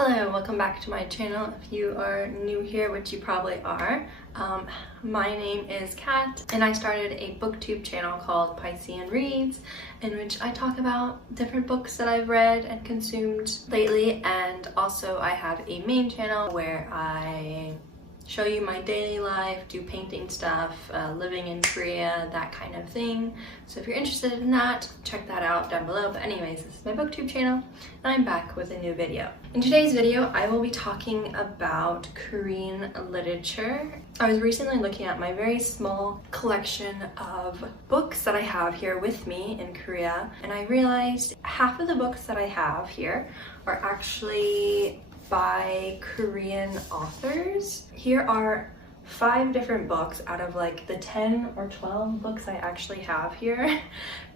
Hello, welcome back to my channel. If you are new here, which you probably are, my name is Kat and I started a booktube channel called Piscean Reads, in which I talk about different books that I've read and consumed lately, and also I have a main channel where I show you my daily life, do painting stuff, living in Korea, that kind of thing. So if you're interested in that, check that out down below. But anyways, this is my booktube channel and I'm back with a new video. In today's video, I will be talking about Korean literature. I was recently looking at my very small collection of books that I have here with me in Korea, and I realized half of the books that I have here are actually by Korean authors. Here are 5 different books out of like the 10 or 12 books I actually have here.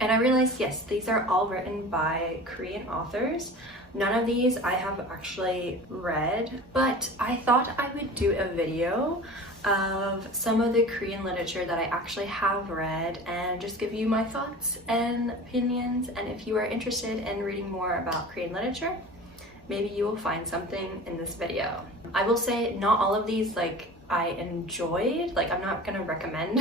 And I realized, yes, these are all written by Korean authors. None of these I have actually read, but I thought I would do a video of some of the Korean literature that I actually have read and just give you my thoughts and opinions. And if you are interested in reading more about Korean literature, maybe you will find something in this video. I will say not all of these I enjoyed, I'm not gonna recommend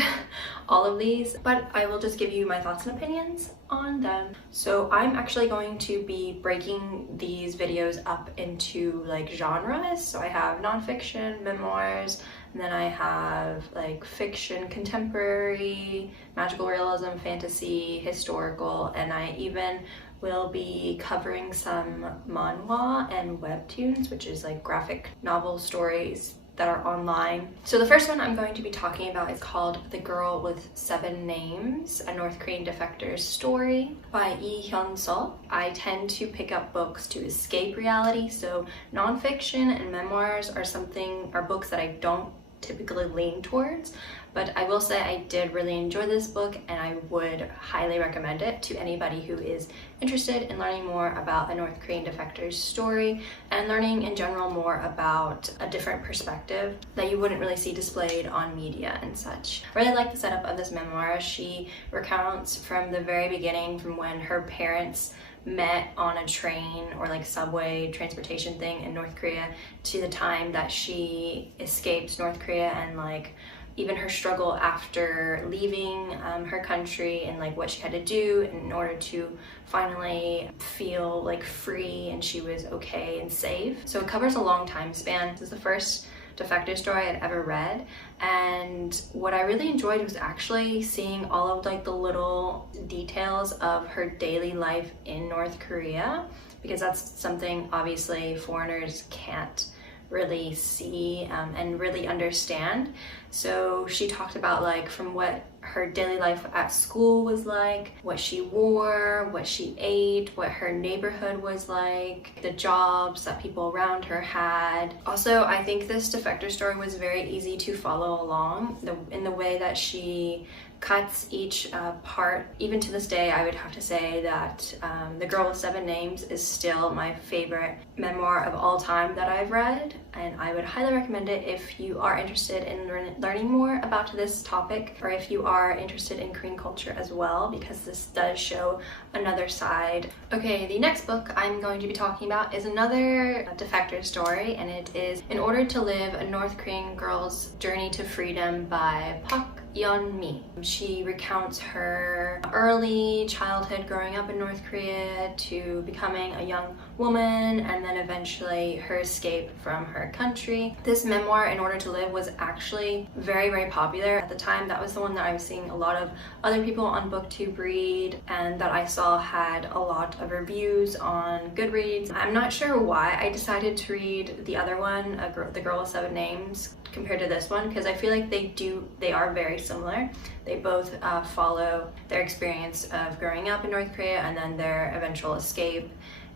all of these, but I will just give you my thoughts and opinions on them. So I'm actually going to be breaking these videos up into genres. So I have nonfiction, memoirs, and then I have fiction, contemporary, magical realism, fantasy, historical, and I even will be covering some manhwa and webtoons, which is graphic novel stories that are online. So the first one I'm going to be talking about is called The Girl with 7 Names, a North Korean defector's story by Lee Hyun-seo. I tend to pick up books to escape reality, so nonfiction and memoirs are books that I don't typically lean towards, but I will say I did really enjoy this book and I would highly recommend it to anybody who is interested in learning more about a North Korean defector's story and learning in general more about a different perspective that you wouldn't really see displayed on media and such. I really like the setup of this memoir. She recounts from the very beginning, from when her parents met on a train or subway transportation thing in North Korea, to the time that she escapes North Korea, and even her struggle after leaving her country, and what she had to do in order to finally feel free and she was okay and safe. So it covers a long time span. This is the first defector story I'd ever read, and what I really enjoyed was actually seeing all of the little details of her daily life in North Korea, because that's something obviously foreigners can't really see and really understand. So she talked about from what her daily life at school was like, what she wore, what she ate, what her neighborhood was like, the jobs that people around her had. Also, I think this defector story was very easy to follow along in the way that she cuts each part. Even to this day, I would have to say that The Girl with 7 Names is still my favorite memoir of all time that I've read, and I would highly recommend it if you are interested in learning more about this topic, or if you are interested in Korean culture as well, because this does show another side. Okay, the next book I'm going to be talking about is another defector story, and it is In Order to Live, a North Korean Girl's Journey to Freedom by Park Yeon-mi. She recounts her early childhood growing up in North Korea to becoming a young woman, and then eventually her escape from her country. This memoir, In Order to Live, was actually very, very popular at the time. That was the one that I was seeing a lot of other people on BookTube read, and that I saw had a lot of reviews on Goodreads. I'm not sure why I decided to read the other one, The Girl with 7 Names, compared to this one, because I feel like they are very similar. They both follow their experience of growing up in North Korea and then their eventual escape,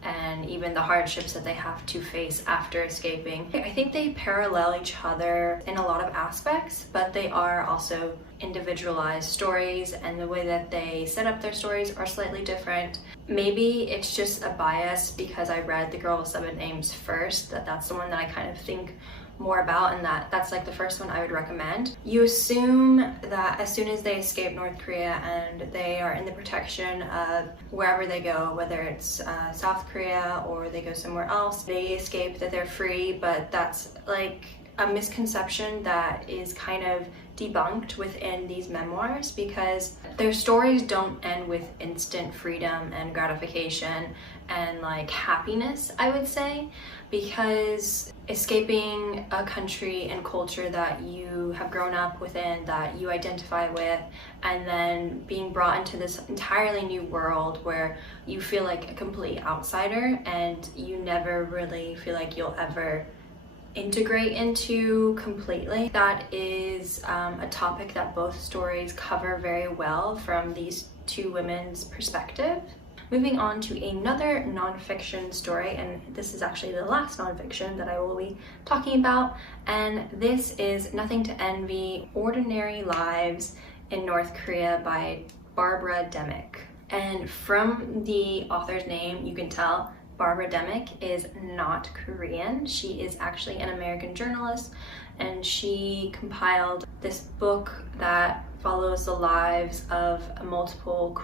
and even the hardships that they have to face after escaping. I think they parallel each other in a lot of aspects, but they are also individualized stories, and the way that they set up their stories are slightly different. Maybe it's just a bias because I read The Girl with 7 Names first, that's the one that I kind of think more about, and that's like the first one I would recommend. You assume that as soon as they escape North Korea and they are in the protection of wherever they go, whether it's South Korea or they go somewhere else, they escape, that they're free, but that's like a misconception that is kind of debunked within these memoirs, because their stories don't end with instant freedom and gratification and like happiness, I would say, because escaping a country and culture that you have grown up within, that you identify with, and then being brought into this entirely new world where you feel like a complete outsider and you never really feel like you'll ever integrate into completely. That is a topic that both stories cover very well from these two women's perspective. Moving on to another nonfiction story, and this is actually the last nonfiction that I will be talking about, and this is Nothing to Envy: Ordinary Lives in North Korea by Barbara Demick. And from the author's name, you can tell Barbara Demick is not Korean. She is actually an American journalist, and she compiled this book that follows the lives of multiple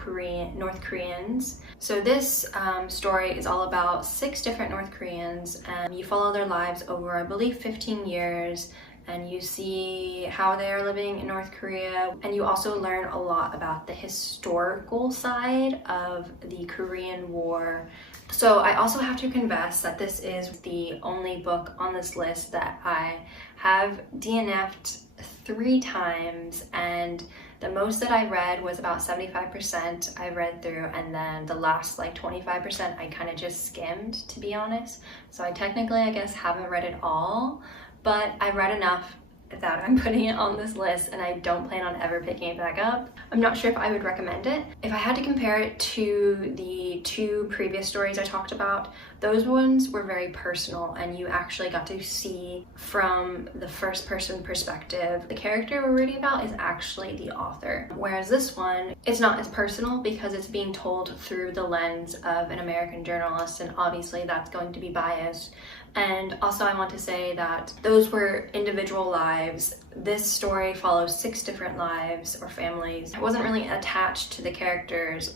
North Koreans. So this story is all about 6 different North Koreans, and you follow their lives over, I believe, 15 years, and you see how they are living in North Korea, and you also learn a lot about the historical side of the Korean War. So I also have to confess that this is the only book on this list that I have DNF'd 3 times, and the most that I read was about 75% I read through, and then the last like 25% I kind of just skimmed, to be honest. So I technically, I guess, haven't read it all, but I read enough that I'm putting it on this list, and I don't plan on ever picking it back up. I'm not sure if I would recommend it. If I had to compare it to the 2 previous stories I talked about, those ones were very personal, and you actually got to see from the first person perspective. The character we're reading about is actually the author, whereas this one, it's not as personal because it's being told through the lens of an American journalist, and obviously that's going to be biased. And also I want to say that those were individual lives. This story follows 6 different lives or families. I wasn't really attached to the characters.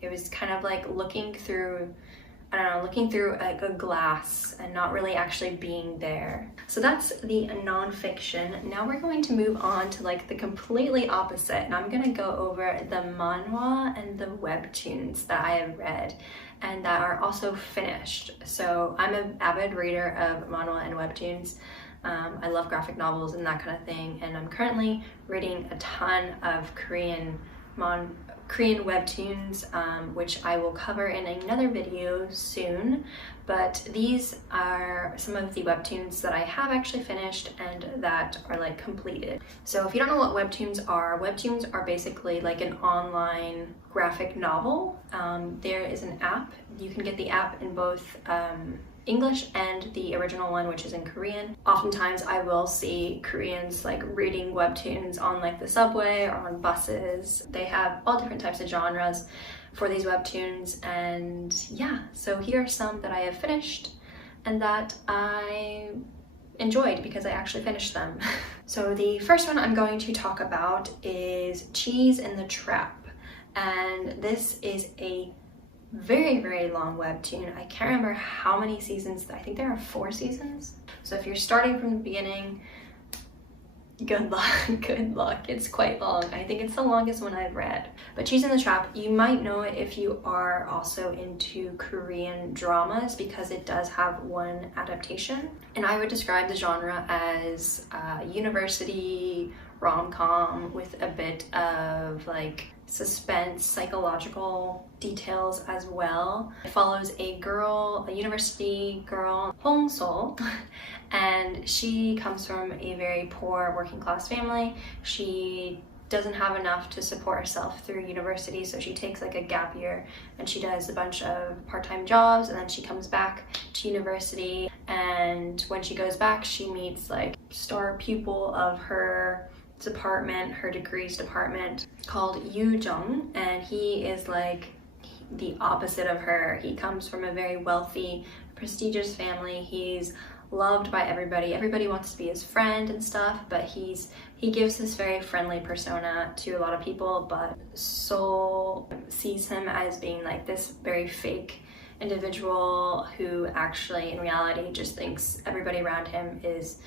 It was kind of like looking through like a glass and not really actually being there. So that's the nonfiction. Now we're going to move on to like the completely opposite, and I'm gonna go over the manhwa and the webtoons that I have read and that are also finished. So I'm an avid reader of manhwa and webtoons. I love graphic novels and that kind of thing, and I'm currently reading a ton of Korean webtoons, which I will cover in another video soon. But these are some of the webtoons that I have actually finished and that are like completed. So if you don't know what webtoons are basically like an online graphic novel. There is an app. You can get the app in both English and the original one, which is in Korean. Oftentimes I will see Koreans like reading webtoons on like the subway or on buses. They have all different types of genres for these webtoons, and yeah, so here are some that I have finished and that I enjoyed because I actually finished them. So the first one I'm going to talk about is Cheese in the Trap, and this is a very, very long webtoon. I can't remember how many seasons. I think there are 4 seasons. So if you're starting from the beginning, good luck. Good luck. It's quite long. I think it's the longest one I've read. But Cheese in the Trap, you might know it if you are also into Korean dramas, because it does have one adaptation. And I would describe the genre as university rom-com with a bit of like suspense, psychological details as well. It follows a university girl, Hong Sol, and she comes from a very poor working class family. She doesn't have enough to support herself through university, so she takes like a gap year and she does a bunch of part-time jobs, and then she comes back to university, and when she goes back she meets like star pupil of her department, her degrees department, called Yu Jung, and he is like the opposite of her. He comes from a very wealthy, prestigious family. He's loved by everybody. Everybody wants to be his friend and stuff, but he gives this very friendly persona to a lot of people, but Seoul sees him as being like this very fake individual who actually in reality just thinks everybody around him is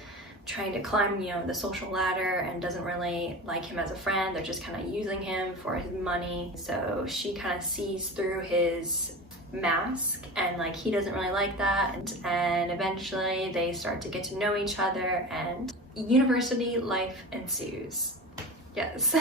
trying to climb, you know, the social ladder and doesn't really like him as a friend. They're just kind of using him for his money. So she kind of sees through his mask, and like he doesn't really like that, and eventually they start to get to know each other and university life ensues. Yes.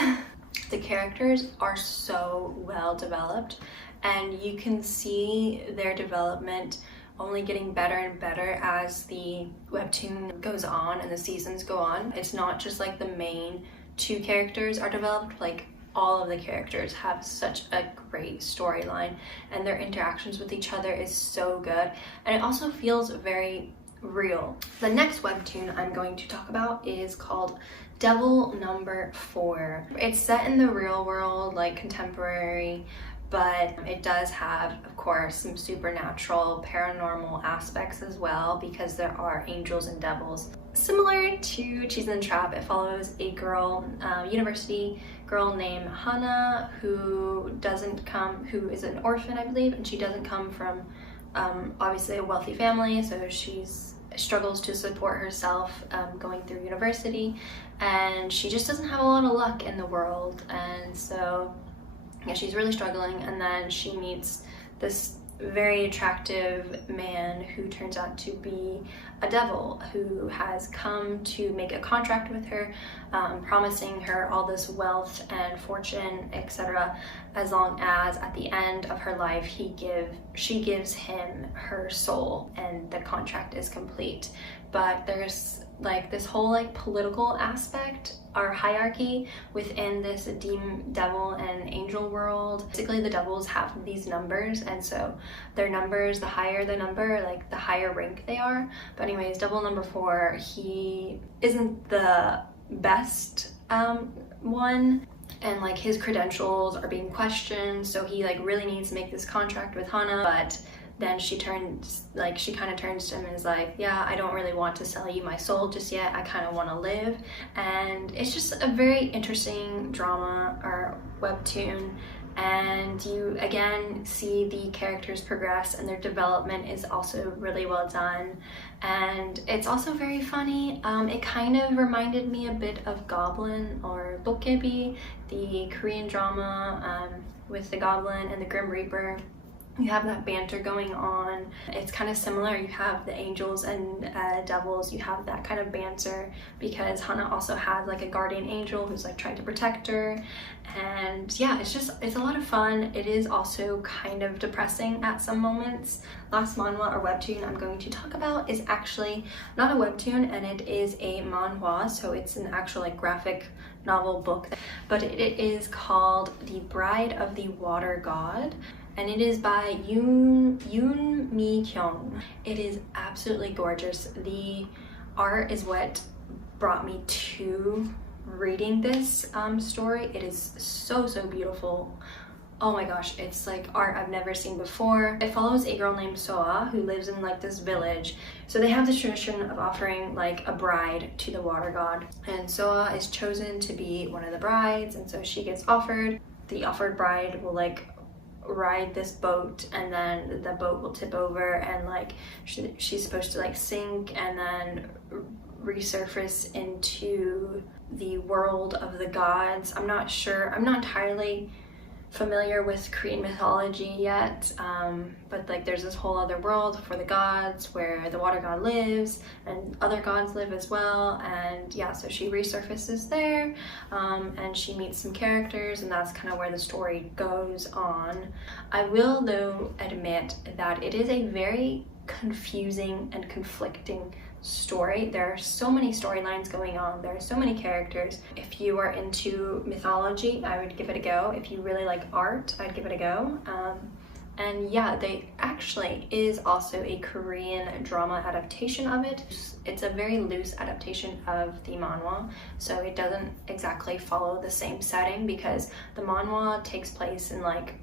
The characters are so well developed, and you can see their development only getting better and better as the webtoon goes on and the seasons go on. It's not just like the main two characters are developed, like all of the characters have such a great storyline, and their interactions with each other is so good, and it also feels very real. The next webtoon I'm going to talk about is called Devil Number 4. It's set in the real world, like contemporary, but it does have, of course, some supernatural, paranormal aspects as well, because there are angels and devils. Similar to Cheese and Trap, it follows a girl, university girl named Hana, who who is an orphan, I believe, and she doesn't come from obviously a wealthy family, so she's struggles to support herself going through university, and she just doesn't have a lot of luck in the world, and so yeah, she's really struggling. And then she meets this very attractive man who turns out to be a devil, who has come to make a contract with her, promising her all this wealth and fortune, etc., as long as at the end of her life she gives him her soul and the contract is complete. But there's like this whole like political aspect or hierarchy within this devil and angel world. Basically the devils have these numbers, and so their numbers, the higher the number, like the higher rank they are. But anyways, devil number 4, he isn't the best one, and like his credentials are being questioned, so he like really needs to make this contract with Hana. But then she kind of turns to him and is like, yeah, I don't really want to sell you my soul just yet, I kind of want to live. And it's just a very interesting drama or webtoon, and you again see the characters progress, and their development is also really well done, and it's also very funny. It kind of reminded me a bit of Goblin or Dokkaebi, the Korean drama with the Goblin and the Grim Reaper. You have that banter going on. It's kind of similar. You have the angels and devils. You have that kind of banter because Hana also has like a guardian angel who's like trying to protect her. And yeah, it's a lot of fun. It is also kind of depressing at some moments. Last manhwa or webtoon I'm going to talk about is actually not a webtoon, and it is a manhwa. So it's an actual like graphic novel book, but it is called The Bride of the Water God, and it is by Yoon Mi-kyung. It is absolutely gorgeous. The art is what brought me to reading this story. It is so beautiful. Oh my gosh, it's like art I've never seen before. It follows a girl named Soa who lives in like this village. So they have this tradition of offering like a bride to the water god, and Soa is chosen to be one of the brides, and so she gets offered. The offered bride will like ride this boat, and then the boat will tip over, and like she's supposed to like sink and then resurface into the world of the gods. I'm not entirely familiar with Korean mythology yet, but like there's this whole other world for the gods where the water god lives and other gods live as well. And yeah, so she resurfaces there, and she meets some characters, and that's kind of where the story goes on. I will though admit that it is a very confusing and conflicting story. There are so many storylines going on, there are so many characters. If you are into mythology, I would give it a go. If you really like art, I'd give it a go. And yeah, they actually is also a Korean drama adaptation of it. It's a very loose adaptation of the manhwa, so it doesn't exactly follow the same setting, because the manhwa takes place in like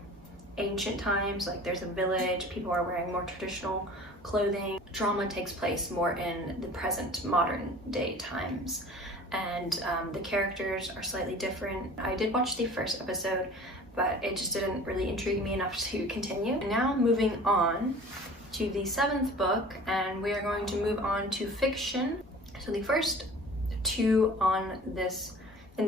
ancient times, like there's a village, people are wearing more traditional clothing. Drama takes place more in the present modern day times, and the characters are slightly different. I did watch the first episode, but it just didn't really intrigue me enough to continue. And now moving on to the 7th book, and we are going to move on to fiction. So the first two in this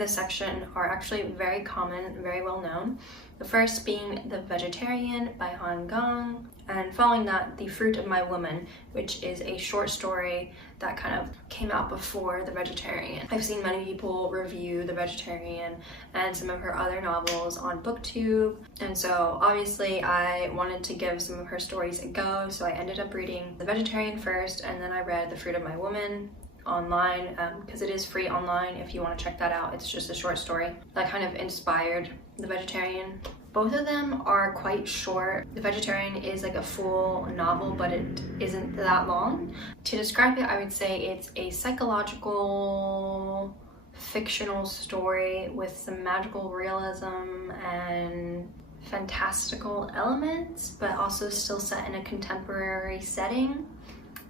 section are actually very common, very well known. The first being The Vegetarian by Kang, and following that, The Fruit of My Woman, which is a short story that kind of came out before The Vegetarian. I've seen many people review The Vegetarian and some of her other novels on BookTube, and so obviously I wanted to give some of her stories a go, so I ended up reading The Vegetarian first, and then I read The Fruit of My Woman online, because it is free online if you want to check that out. It's just a short story that kind of inspired The Vegetarian. Both of them are quite short. The Vegetarian is like a full novel, but it isn't that long. To describe it, I would say it's a psychological fictional story with some magical realism and fantastical elements, but also still set in a contemporary setting,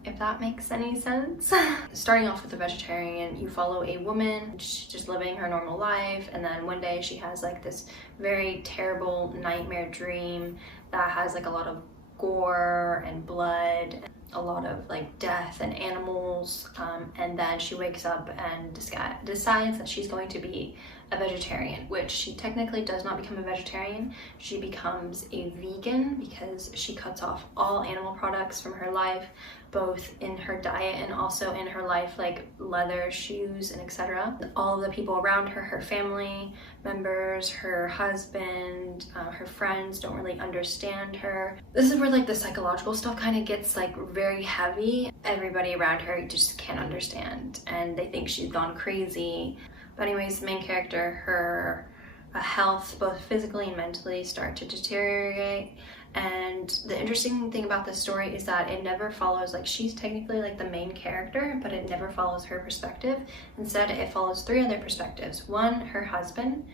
if that makes any sense. Starting off with The Vegetarian, you follow a woman. She's just living her normal life, and then one day she has like this very terrible nightmare dream that has like a lot of gore and blood, a lot of like death and animals, and then she wakes up and decides that she's going to be a vegetarian, which she technically does not become a vegetarian. She becomes a vegan because she cuts off all animal products from her life, both in her diet and also in her life, like leather, shoes, and etc. All of the people around her, her family members, her husband, her friends don't really understand her. This is where like the psychological stuff kind of gets like very heavy. Everybody around her just can't understand, and they think she's gone crazy. But anyways, the main character, her health, both physically and mentally, start to deteriorate. And the interesting thing about this story is that it never follows, like she's technically like the main character, but it never follows her perspective. Instead, it follows 3 other perspectives. One, her husband,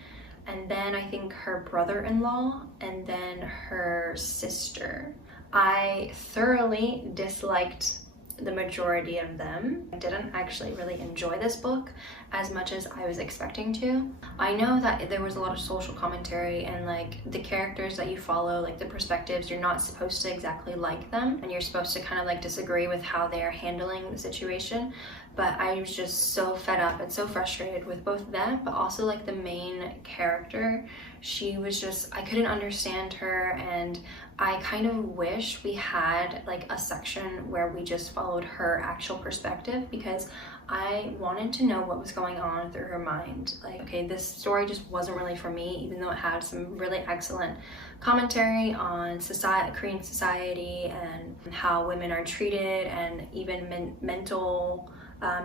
and then I think her brother-in-law, and then her sister. I thoroughly disliked the majority of them. I didn't actually really enjoy this book as much as I was expecting to. I know that there was a lot of social commentary, and like the characters that you follow, like the perspectives, you're not supposed to exactly like them, and you're supposed to kind of like disagree with how they are handling the situation. But I was just so fed up and so frustrated with both them, but also like the main character. She was just, I couldn't understand her, and I kind of wish we had like a section where we just followed her actual perspective, because I wanted to know what was going on through her mind. Like, okay, this story just wasn't really for me, even though it had some really excellent commentary on society, Korean society, and how women are treated, and even mental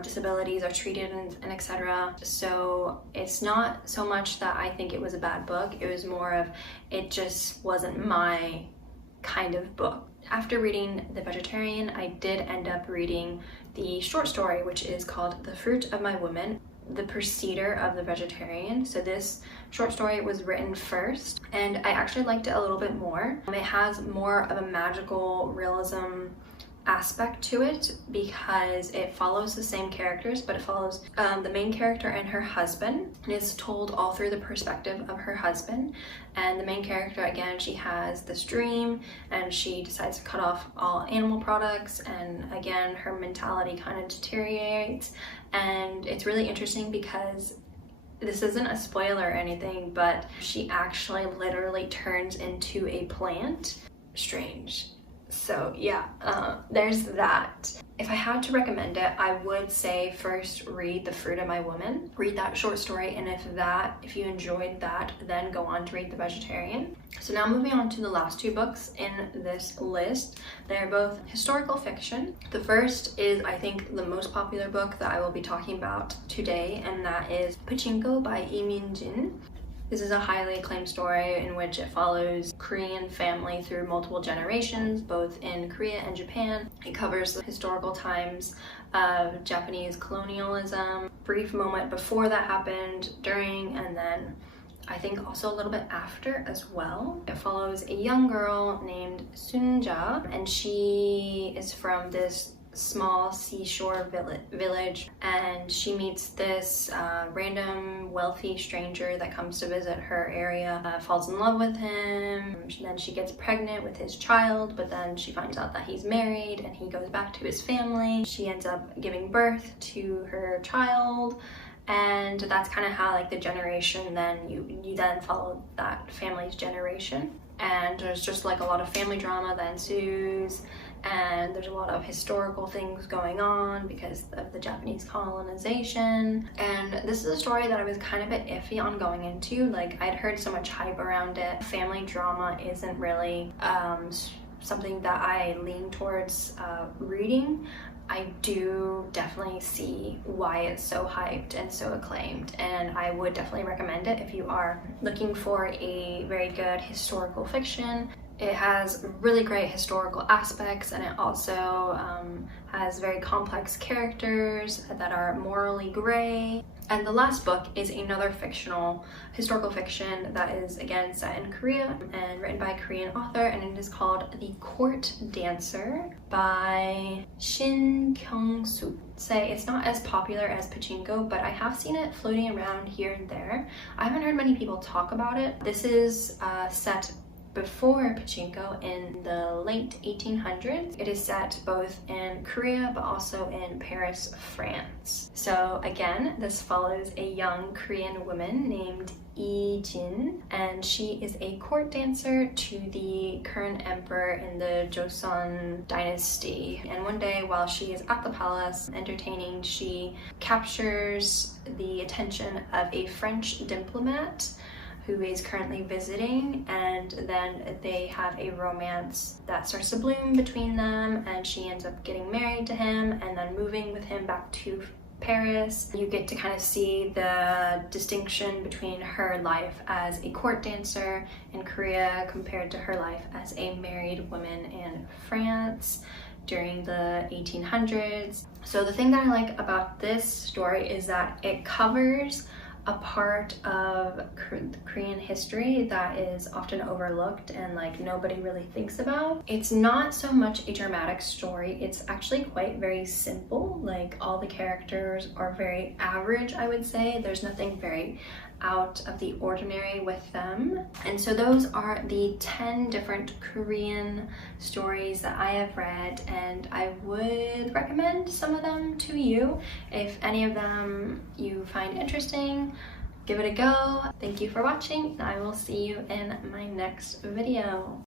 disabilities are treated, and etc. So it's not so much that I think it was a bad book, it was more of it just wasn't my kind of book. After reading The Vegetarian, I did end up reading the short story, which is called The Fruit of My Woman, the preceder of The Vegetarian. So this short story was written first, and I actually liked it a little bit more. It has more of a magical realism aspect to it because it follows the same characters, but it follows the main character and her husband, and it's told all through the perspective of her husband. And the main character, again, she has this dream and she decides to cut off all animal products, and again her mentality kind of deteriorates. And it's really interesting because this isn't a spoiler or anything, but she actually literally turns into a plant. Strange. So yeah, there's that. If I had to recommend it, I would say first read The Fruit of My Woman. Read that short story, and if you enjoyed that, then go on to read The Vegetarian. So now moving on to the last 2 books in this list. They're both historical fiction. The first is, I think, the most popular book that I will be talking about today, and that is Pachinko by Lee Min-jin. This is a highly acclaimed story in which it follows Korean family through multiple generations, both in Korea and Japan. It covers the historical times of Japanese colonialism, brief moment before that happened, during, and then I think also a little bit after as well. It follows a young girl named Sunja, and she is from this small seashore village, and she meets this random wealthy stranger that comes to visit her area, falls in love with him, then she gets pregnant with his child, but then she finds out that he's married and he goes back to his family. She ends up giving birth to her child, and that's kind of how like the generation, then you then follow that family's generation, and there's just like a lot of family drama that ensues, and there's a lot of historical things going on because of the Japanese colonization. And this is a story that I was kind of a bit iffy on going into. Like, I'd heard so much hype around it. Family drama isn't really something that I lean towards reading. I do definitely see why it's so hyped and so acclaimed, and I would definitely recommend it if you are looking for a very good historical fiction. It has really great historical aspects, and it also has very complex characters that are morally gray. And the last book is another historical fiction that is again set in Korea and written by a Korean author, and it is called The Court Dancer by Shin Kyung-soo. Say it's not as popular as Pachinko, but I have seen it floating around here and there. I haven't heard many people talk about it. This is set before Pachinko in the late 1800s. It is set both in Korea but also in Paris, France. So again, this follows a young Korean woman named Lee-jin, and she is a court dancer to the current emperor in the Joseon dynasty. And one day while she is at the palace entertaining, she captures the attention of a French diplomat who is currently visiting, and then they have a romance that starts to bloom between them, and she ends up getting married to him and then moving with him back to Paris. You get to kind of see the distinction between her life as a court dancer in Korea compared to her life as a married woman in France during the 1800s. So the thing that I like about this story is that it covers a part of Korean history that is often overlooked and like nobody really thinks about. It's not so much a dramatic story, it's actually quite very simple. Like, all the characters are very average, I would say. There's nothing very out of the ordinary with them. And so those are the 10 different Korean stories that I have read, and I would recommend some of them to you. If any of them you find interesting, give it a go. Thank you for watching, and I will see you in my next video.